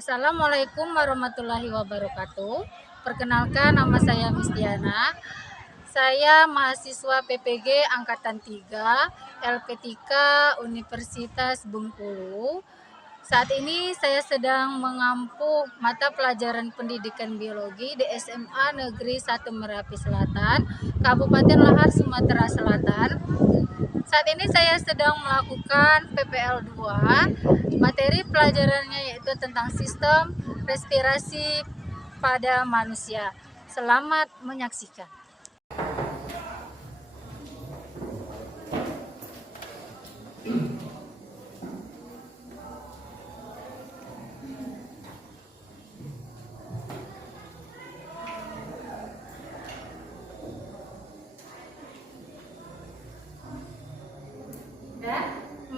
Assalamualaikum warahmatullahi wabarakatuh. Perkenalkan, nama saya Mistiana. Saya mahasiswa PPG Angkatan 3 LP3 Universitas Bengkulu. Saat ini saya sedang mengampu mata pelajaran pendidikan biologi di SMA Negeri 1 Merapi Selatan, Kabupaten Lahar, Sumatera Selatan. Saat ini saya sedang melakukan PPL 2. Materi pelajarannya yaitu tentang sistem respirasi pada manusia. Selamat menyaksikan.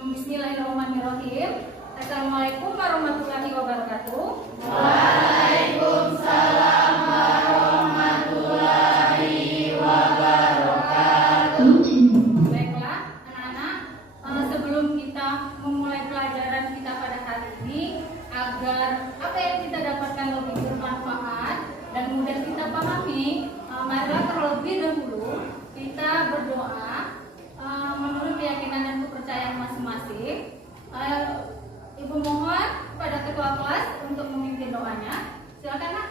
Bismillahirrahmanirrahim. Assalamualaikum warahmatullahi wabarakatuh. Waalaikumsalam warahmatullahi wabarakatuh. Baiklah, anak-anak, sebelum kita memulai pelajaran kita pada hari ini, agar apa yang kita dapatkan lebih bermanfaat dan mudah kita pahami, marilah terlebih dahulu kita berdoa menurut keyakinan dan kepercayaan masing-masing. Ibu mohon kepada ketua kelas untuk memimpin doanya. Silakan, Nak.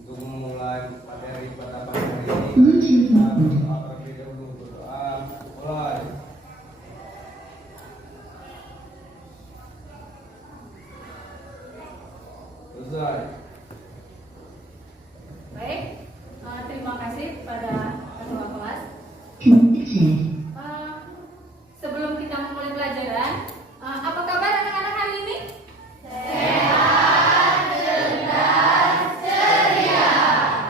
Untuk memulai materi pada pagi hari ini, kita berdoa terlebih dahulu. Berdoa mulai. Selesai. Baik, terima kasih kepada ketua kelas. Sebelum kita memulai pelajaran, apa kabar anak-anak hari ini? Sehat, cerdas, ceria.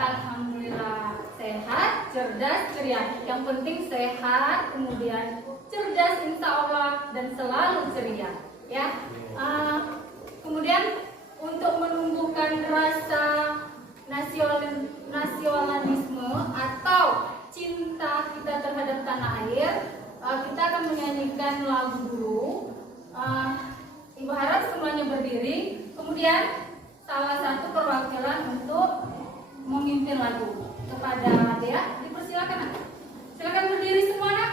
Alhamdulillah, sehat, cerdas, ceria. Yang penting sehat, kemudian cerdas insya Allah, dan selalu ceria. Ya. Kemudian untuk menumbuhkan rasa nasionalisme atau cinta kita terhadap tanah air, kita akan menyanyikan lagu dulu. Ibu harap semuanya berdiri. Kemudian salah satu perwakilan untuk memimpin lagu. Kepada Dea, dipersilakan. Silakan berdiri semua, Nak.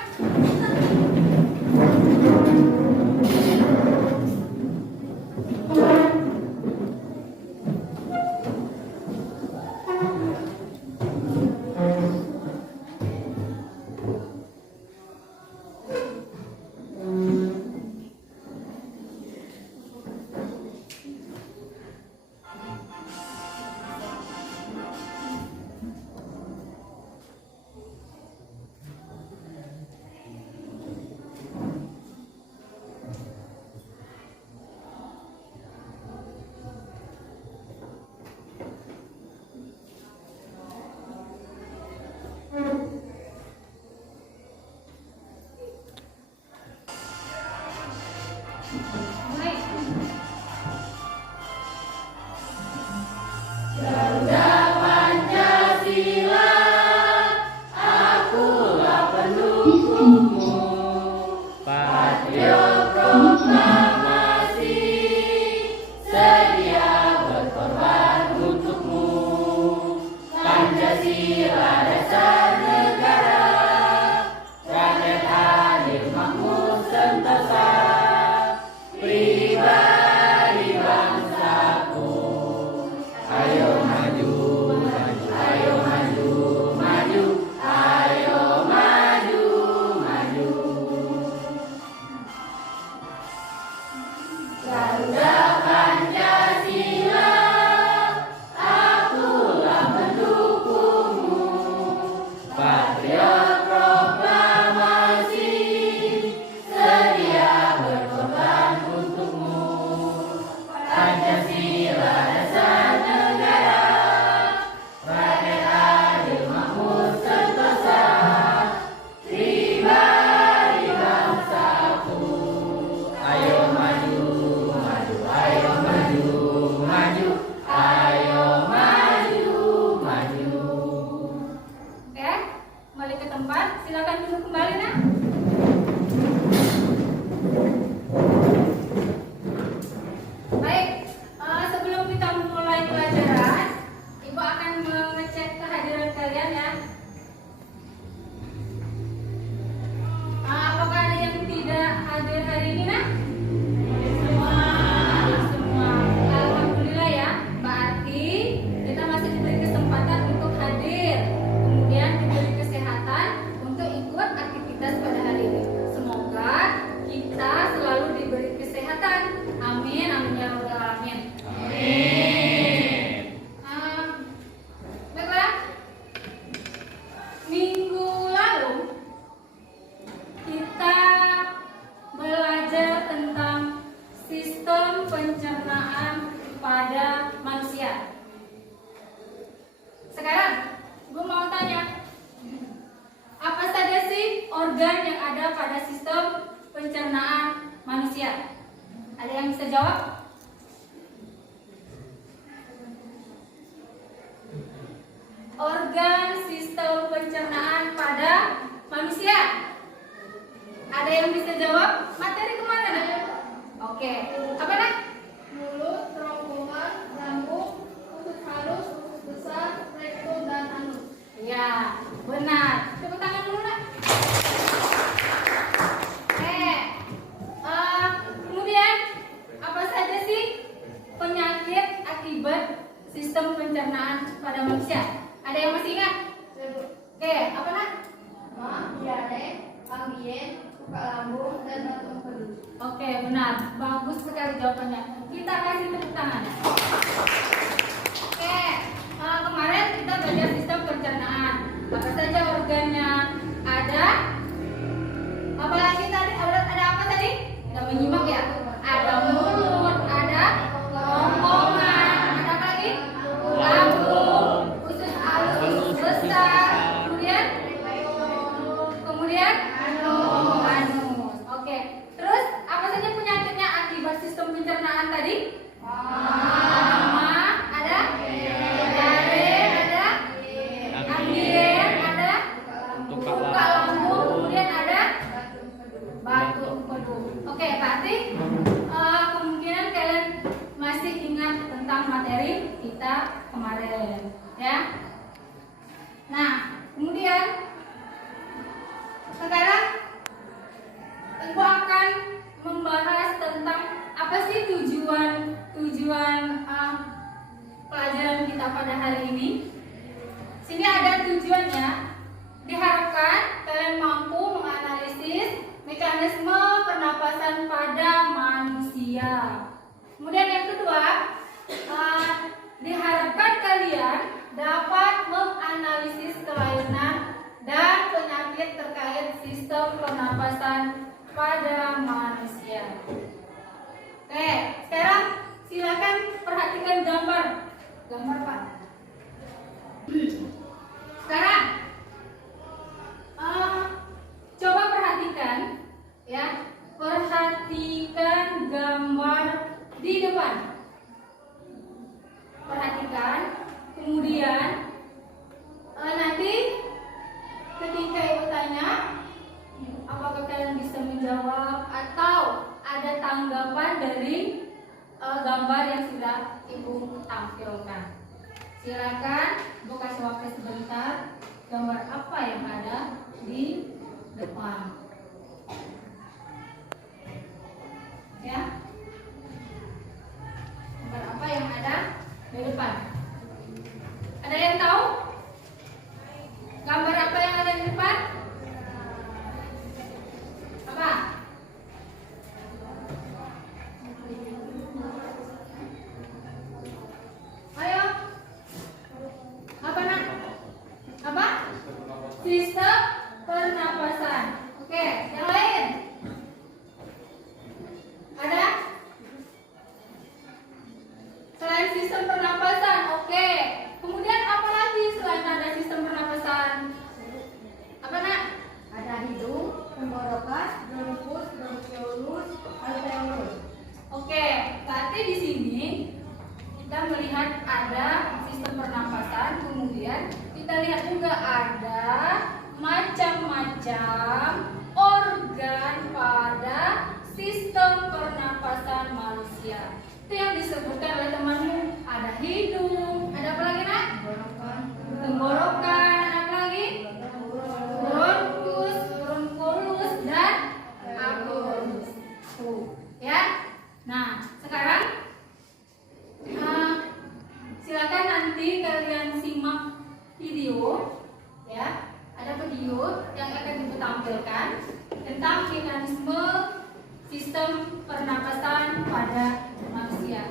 Ada yang bisa jawab materi kemarin? Oke. Apa nak? Mulut, kerongkongan, lambung, usus halus, usus besar, rektum dan anus. Ya, benar. Tepuk tangan dulu nak. Kemudian apa saja sih penyakit akibat sistem pencernaan pada manusia? Ada yang masih ingat? Oke, apa nak? Diare, ambien, buka lambung, dan batu empedu. Oke, benar. Bagus sekali jawabannya. Kita kasih tepuk tangan. Oke, kemarin kita belajar sistem pencernaan. Apa saja organnya? Ada. Apalagi tadi? Ada apa tadi? Kita menyimak ya. Ada mulut, ada kerongkongan, ada apa lagi? Lambung, usus halus, usus besar. Kemudian anus. Oke. Terus apa saja penyakitnya akibat sistem pencernaan tadi? Hama, ada diare, ada ambien, ada buka lambung, kemudian ada batu empedu. Oke, berarti kemungkinan kalian masih ingat tentang materi kita kemarin, ya. Nah, kemudian sekarang Ibu akan membahas tentang apa sih tujuan pelajaran kita pada hari ini. Sini ada tujuannya. Diharapkan kalian mampu menganalisis mekanisme pernapasan pada manusia. Kemudian yang kedua, diharapkan kalian dapat menganalisis kelainan dan penyakit terkait sistem pernapasan pada manusia. Oke, sekarang silakan perhatikan gambar Pak. Sekarang coba perhatikan, ya, perhatikan gambar di depan. Perhatikan, kemudian nanti ketika Ibu tanya, apakah kalian bisa menjawab atau ada tanggapan dari gambar yang sudah Ibu tampilkan? Silakan, Ibu kasih waktu sebentar. Gambar apa yang ada di depan? Ya, gambar apa yang ada di depan? Ada yang tahu? Gambar apa yang ada di depan? Apa? Ayo. Apa nak? Apa? Sistem pernapasan. Oke, yang lain? Ada? Selain sistem pernapasan, oke. Kemudian apa lagi selain ada sistem pernapasan? Apa nak? Ada hidung, tenggorokan, bronkus, bronkiolus, alveolus. Oke, berarti di sini kita melihat ada sistem pernapasan, kemudian kita lihat juga ada macam-macam organ pada sistem pernapasan manusia. Itu yang disebutkan oleh temanmu. Ada hidung, ada apa lagi nak? Tenggorokan, ada apa lagi? Bronkus, bronkolus, dan alveolus. Tuh, ya. Nah, sekarang silakan nanti kalian simak video, ya. Ada video yang akan Ibu tampilkan tentang mekanisme sistem pernapasan pada manusia.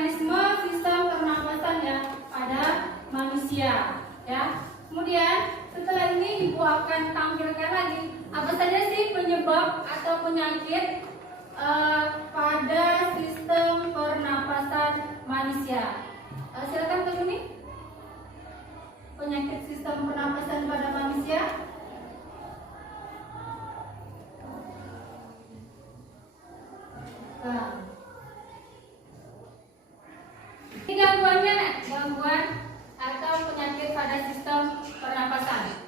mekanisme sistem pernapasan ya pada manusia ya. Kemudian setelah ini Ibu akan tampilkan lagi apa saja sih penyebab atau penyakit pada sistem pernapasan manusia. Silakan Kak Yuni. Penyakit sistem pernapasan pada manusia. Ini gangguannya, gangguan atau penyakit pada sistem pernapasan.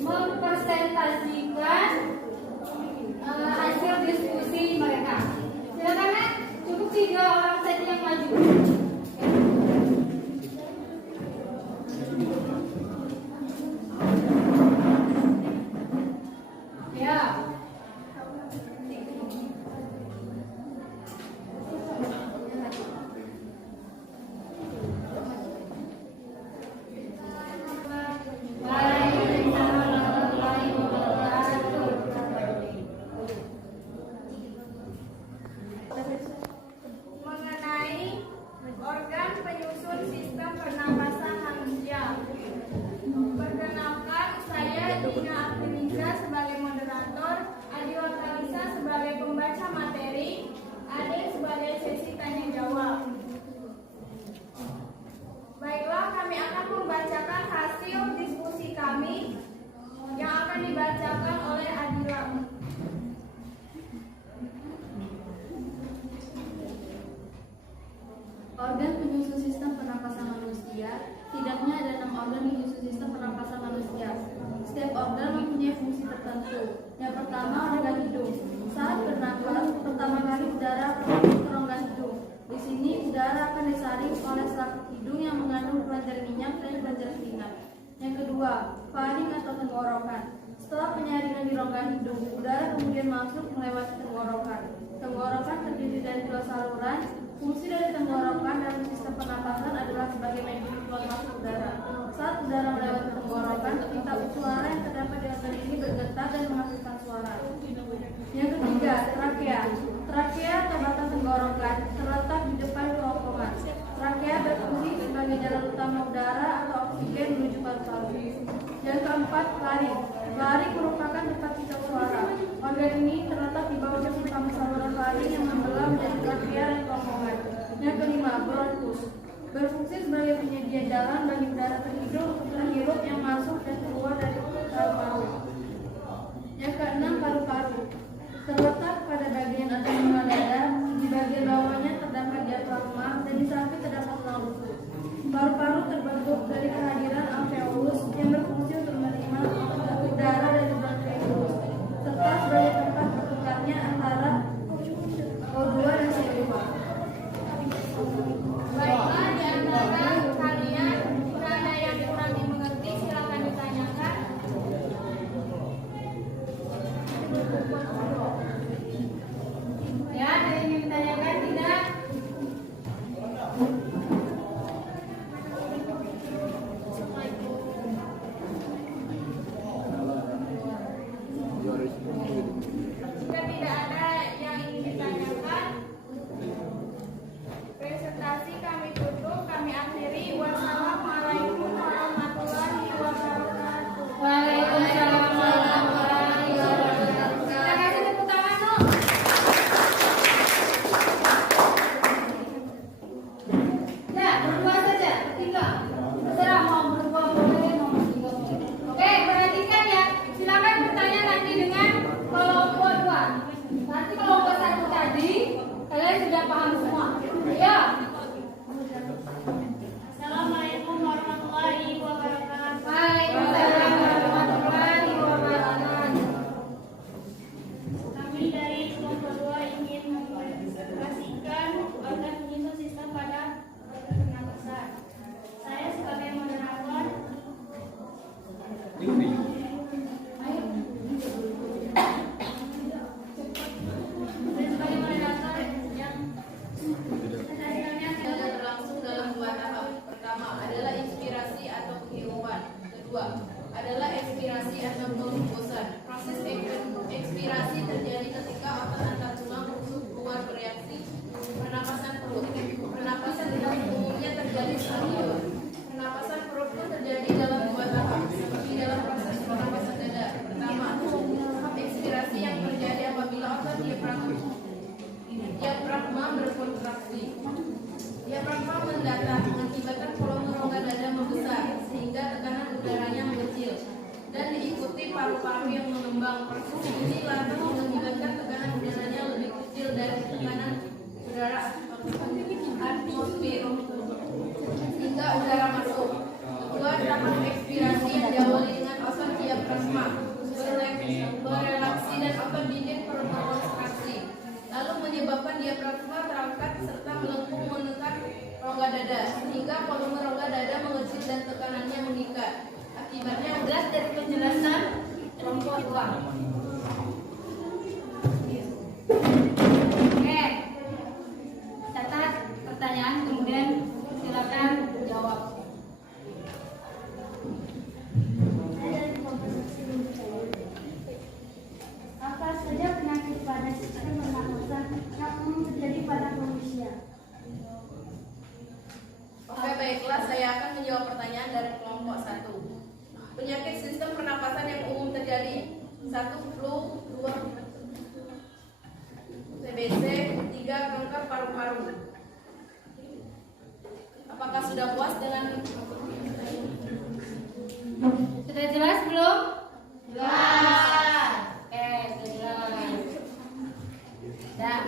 Mempresentasikan hasil diskusi mereka. Silakan Nek, cukup 3 orang saja yang maju. Ya. Mengenai organ penyusun sistem pernapasan manusia. Perkenalkan, saya Dina Artemisa sebagai moderator, Adi Wakalisa sebagai pembaca materi, Ade sebagai sesi tanya jawab. Baiklah, kami akan membacakan hasil diskusi kami yang akan dibacakan oleh Adila. Organ penyusun sistem pernapasan manusia. Setidaknya ada 6 organ penyusun sistem pernapasan manusia. Setiap organ mempunyai fungsi tertentu. Yang pertama, rongga hidung. Saat bernapas, pertama kali udara masuk ke rongga hidung. Di sini udara akan disaring oleh selaput hidung yang mengandung kelenjar minyak dan kelenjar keringat. Yang kedua, faring atau tenggorokan. Setelah penyaringan di rongga hidung, udara kemudian masuk melewati tenggorokan. Tenggorokan terdiri dari 2 saluran. Fungsi dari tenggorokan dalam sistem pernapasan adalah sebagai medium keluar masuk udara. Saat udara melewati tenggorokan, pita suara yang terdapat di organ ini bergetar dan menghasilkan suara. Yang ketiga, trakea. Trakea atau batang tenggorokan terletak di depan kerongkongan. Trakea berfungsi sebagai jalan utama udara atau oksigen menuju paru-paru. Yang keempat, laring. Laring merupakan tempat pita suara. Organ ini terletak di bawah simpang saluran laring yang membelah menjadi trakea dan kerongkongan. Yang kelima, bronkus. Berfungsi sebagai penyedia jalan bagi udara terhirup yang masuk dan keluar dari paru-paru. Yang keenam, paru-paru. Terletak pada bagian atas kepala dada, di bagian bawahnya terdapat diafragma dan di samping terdapat tulang rusuk. Paru-paru terbentuk dari kehadiran alveolus yang berfungsi untuk menerima udara dari bronkiolus, serta sebagai tempat bertukarnya antara O2 dan CO2. Baiklah, di antara kalian ada yang kurang dimengerti, silakan ditanyakan. Ya, ada yang ingin ditanyakan tidak? adalah ekspirasi atau pengumpusan. Proses ekspirasi terjadi ketika otot antar tulang rusuk keluar bereaksi. Pernapasan perut. Pernapasan umumnya terjadi sekaligus. Pernapasan perut pun terjadi dalam 2 tahap, seperti dalam proses pernapasan dada. Pertama, ekspirasi yang terjadi apabila otot diafragma berkontraksi. Diafragma mengakibatkan volume rongga dada membesar sehingga tekanan udaranya mengecil dan diikuti paru-paru yang mengembang. Proses ini lantas mengakibatkan tekanan udaranya lebih kecil dari tekanan udara atmosfer sehingga udara masuk. Kedua, tahap ekspirasi yang diawali dengan otot diafragma berelaksi dan otot dinding perut berkontraksi, lalu menyebabkan diafragma terangkat serta melengkung menekan rongga dada sehingga volume rongga dada mengecil dan tekanannya meningkat. Akibatnya Jelas dari penjelasan kelompok 2. Oke, catat pertanyaan kemudian silakan jawab. Apa saja penyakit pada sistem pernapasan yang umum terjadi pada manusia? Oke, baiklah, saya akan menjawab pertanyaan dari kelompok 1. Penyakit sistem pernapasan yang umum terjadi: 1. Flu, 2. TBC, 3. Kanker paru-paru. Apakah sudah puas dengan Sudah jelas belum? jelas? Jelas. Dah.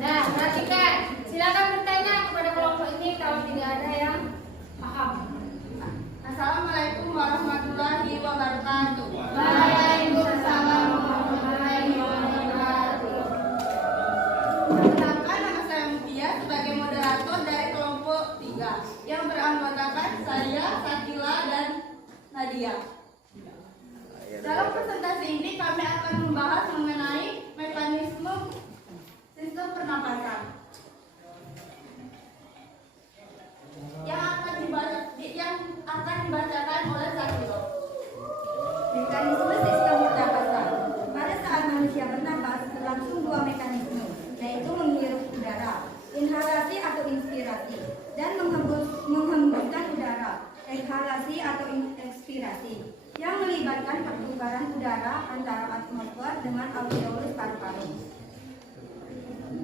Nah, perhatikan. Silakan bertanya kepada kelompok ini kalau tidak ada yang paham. Assalamualaikum warahmatullahi wabarakatuh. Waalaikumsalam warahmatullahi wabarakatuh. Perkenalkan, nama saya Mutia sebagai moderator dari kelompok 3 yang beranggotakan saya, Sakila, dan Nadia. Dalam presentasi ini kami akan membahas mengenai mekanisme sistem pernapasan yang akan dibacakan oleh Sakila. Mekanisme sistem pernapasan. Pada saat manusia bernapas berlangsung 2 mekanisme, yaitu menghirup udara, inhalasi atau inspirasi, dan menghembuskan udara, ekshalasi atau ekspirasi, yang melibatkan pertukaran udara antara atmosfer dengan alveolus paru-paru.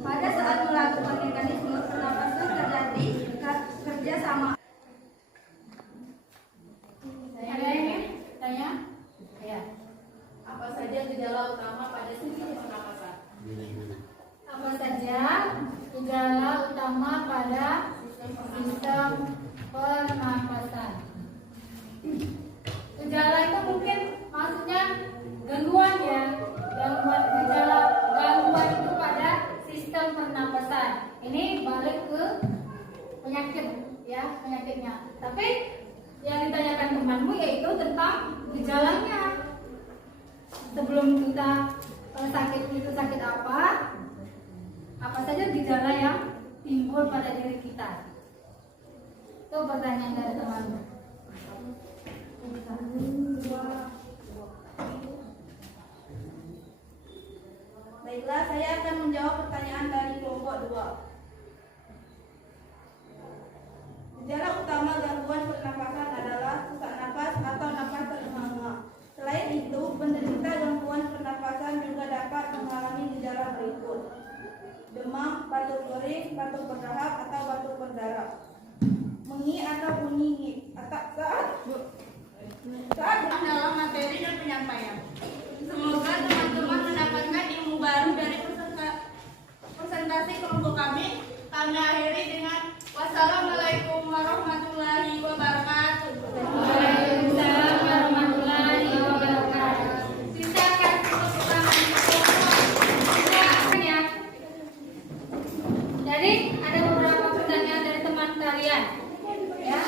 Pada saat melakukan mekanisme pernapasan terjadi kerjasama. Ada yang tanya? Ya. Apa saja gejala utama pada sistem pernapasan? Apa saja gejala utama pada sistem pernapasan? Gejala itu mungkin maksudnya gangguan ya, gangguan itu pada sistem pernapasan. Ini balik ke penyakit ya, penyakitnya. Tapi yang ditanyakan temanmu yaitu tentang gejalanya. Sebelum kita sakit itu sakit apa saja gejala yang timbul pada diri kita. Itu pertanyaan dari temanmu. Baiklah, saya akan menjawab pertanyaan dari kelompok 2. Gejala utama gangguan pernapasan adalah sesak napas atau napas terengah-engah. Selain itu, penderita gangguan pernapasan juga dapat mengalami gejala berikut: demam, batuk kering, batuk berdahak atau batuk berdarah, mengi atau bunyi saat dalam materi dan penyampaian. Semoga teman-teman mendapatkan ilmu baru dari presentasi kelompok kami. Kami akhiri dengan wassalamualaikum warahmatullahi wabarakatuh. Waalaikumsalam warahmatullahi wabarakatuh. Silakan tepuk tangan. Ya. Jadi ada beberapa pertanyaan dari teman kalian. Ya.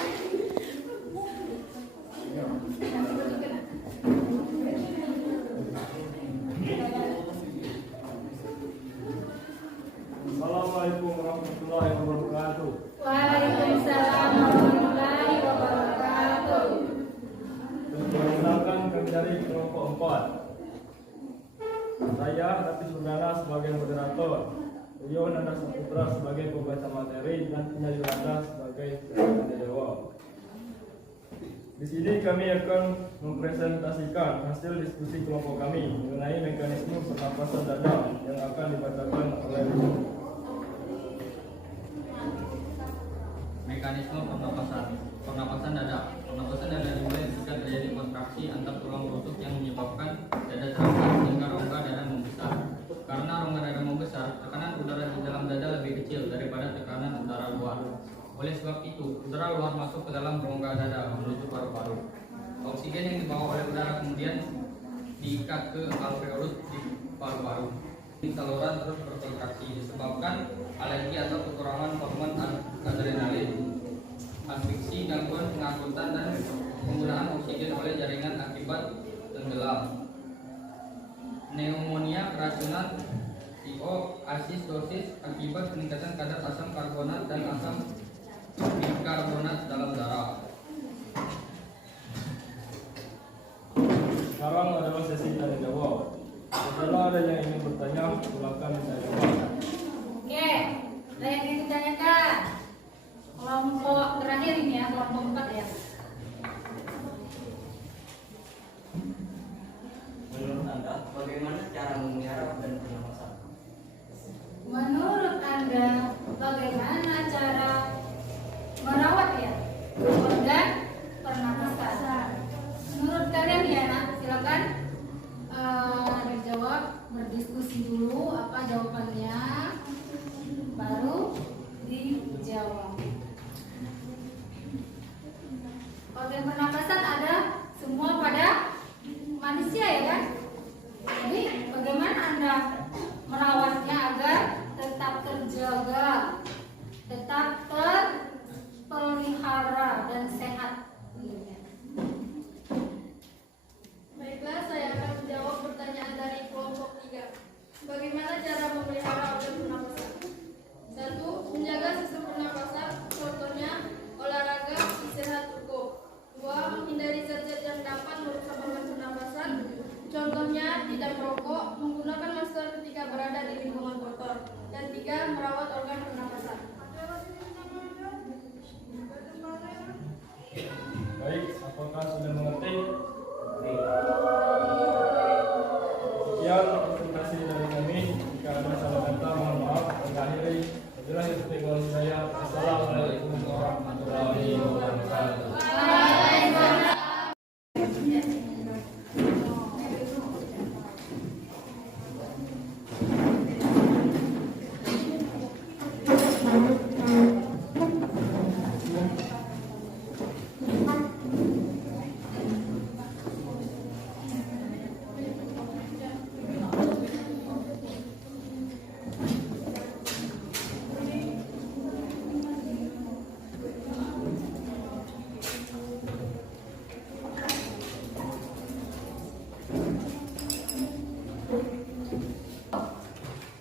saya Dapi Sugana sebagai moderator, Rio Nanda Saputra sebagai pembaca materi, dan Tina Yolanda sebagai penanya jawab. Di sini kami akan mempresentasikan hasil diskusi kelompok kami mengenai mekanisme pernapasan dada yang akan dibacakan oleh mekanisme pernapasan dada. Pernapasan dada dimulai jika terjadi kontraksi antar tulang rusuk yang menyebabkan dada terangkat sehingga rongga dada membesar. Karena rongga dada membesar, tekanan udara di dalam dada lebih kecil daripada tekanan udara luar. Oleh sebab itu, udara luar masuk ke dalam rongga dada menuju paru-paru. Oksigen yang dibawa oleh udara kemudian diikat ke alveolus di paru-paru. Saluran terus berkontraksi disebabkan alergi atau kekurangan hormon adrenalin, asfiksi, gangguan pengangkutan, dan penggunaan oksigen oleh jaringan akibat tenggelam, pneumonia, keracunan, CO, asistosis akibat peningkatan kadar asam karbonat dan asam bikarbonat dalam darah. Sekarang adalah sesi tanya jawab. Apabila ada yang ingin bertanya, silakan ditanya jawab. Oke, ada yang ingin ditanyakan? Kelompok terakhir ini ya, kelompok 4 ya. Menurut Anda, bagaimana cara memelihara organ pernapasan? Menurut Anda, bagaimana cara merawat ya organ pernapasan? Menurut kalian ya, nak, silakan dijawab, berdiskusi dulu apa jawabannya, baru dijawab. Organ pernapasan ada semua pada manusia ya kan? Jadi bagaimana Anda merawatnya agar tetap terjaga, tetap terpelihara dan sehat? Baiklah, saya akan menjawab pertanyaan dari kelompok 3. Bagaimana cara memelihara organ pernapasan? 1. Menjaga sistem pernapasan, contohnya olahraga, istirahat cukup. 2. Menghindari zat-zat yang dapat merusak organ pernapasan, contohnya tidak merokok, menggunakan masker ketika berada di lingkungan kotor. Dan 3. Merawat organ pernapasan. Baik, apakah sudah mengerti? Sekian presentasi dari kami. Jika ada salah kata, mohon maaf. Akhiri, wabillahi taufiq wal hidayah. Assalamualaikum warahmatullahi wabarakatuh.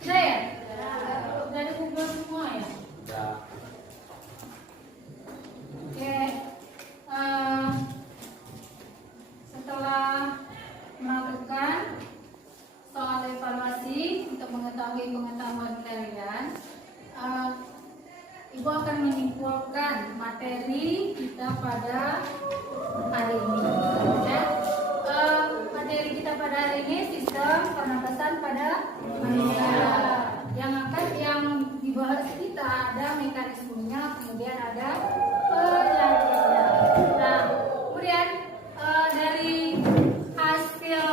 Sudah ya? Sudah dikumpul semua ya? Oke, setelah melakukan soal evaluasi untuk mengetahui pengetahuan kalian, Ibu akan menyimpulkan materi kita pada hari ini. Ya. Materi kita pada hari ini sistem pernapasan pada manusia. Yang dibahas kita ada mekanismenya, kemudian ada penyakitnya. Nah, kemudian dari hasil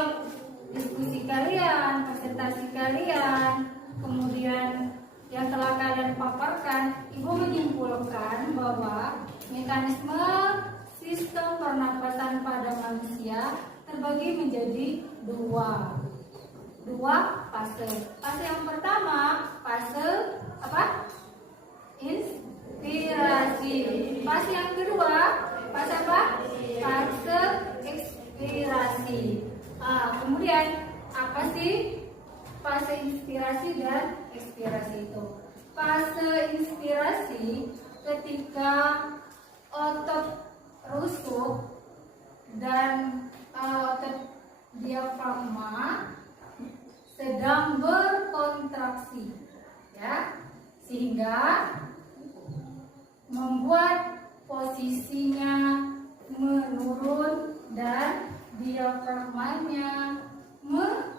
diskusi kalian, presentasi kalian, kemudian yang telah kalian paparkan, Ibu menyimpulkan bahwa mekanisme sistem pernapasan pada manusia terbagi menjadi dua fase. Fase yang pertama, fase apa? Inspirasi. Fase yang kedua, fase apa? Fase ekspirasi. Kemudian apa sih fase inspirasi dan ekspirasi itu? Fase inspirasi ketika otot rusuk dan otot diafragma sedang berkontraksi, ya, sehingga membuat posisinya menurun dan diafragmanya mendatar.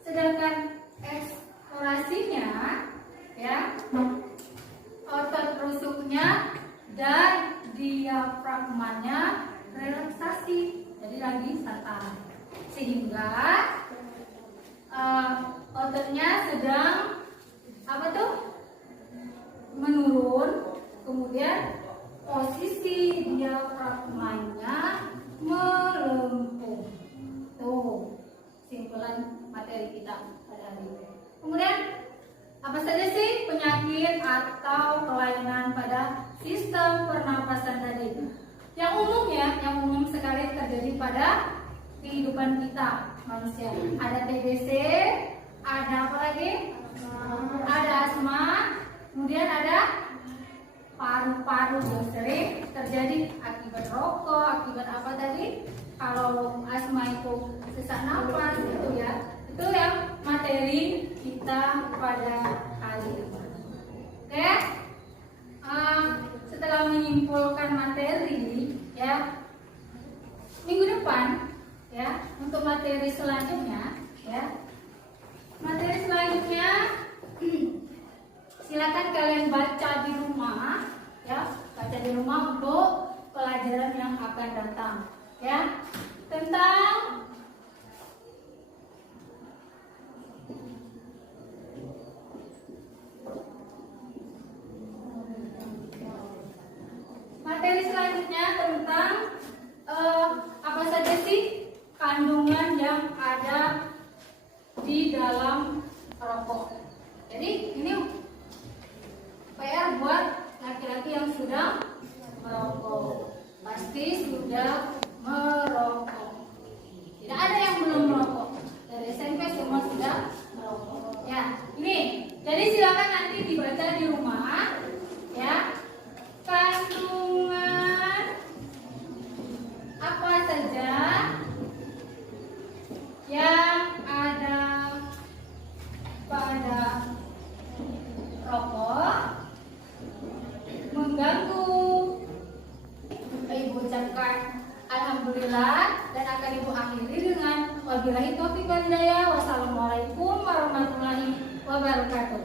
Sedangkan eksplorasinya, ya, otot rusuknya dan diafragmanya relaksasi, jadi lagi santai, sehingga ototnya sedang apa tuh menurun, kemudian posisi diafragmanya melengkung. Tuh simpulan materi kita pada hari ini. Kemudian apa saja sih penyakit atau kelainan pada sistem pernapasan tadi? Yang umum ya, yang umum sekali terjadi pada kehidupan kita manusia. Ada TBC, ada apa lagi? Ada asma, kemudian ada paru-paru yang sering terjadi akibat rokok, akibat apa tadi? Kalau asma itu sesak napas gitu ya. Itu yang materi kita pada kali ini. Oke? Setelah menyimpulkan materi, ya, minggu depan, ya, untuk materi selanjutnya, ya, materi selanjutnya silakan kalian baca di rumah, ya, baca di rumah untuk pelajaran yang akan datang, ya, tentang materi selanjutnya tentang apa saja sih kandungan yang ada di dalam rokok. Jadi ini PR buat laki-laki yang sudah merokok. Pasti sudah merokok. Tidak ada yang belum merokok. Dari SMP semua sudah merokok. Ya, ini. Jadi silakan nanti dibaca di rumah, ya. Kandungan apa saja yang ada pada rokok mengganggu. Ibu ucapkan alhamdulillah dan akan ibu akhiri dengan wabillahi taufiq wal hidayah. Wassalamualaikum warahmatullahi wabarakatuh.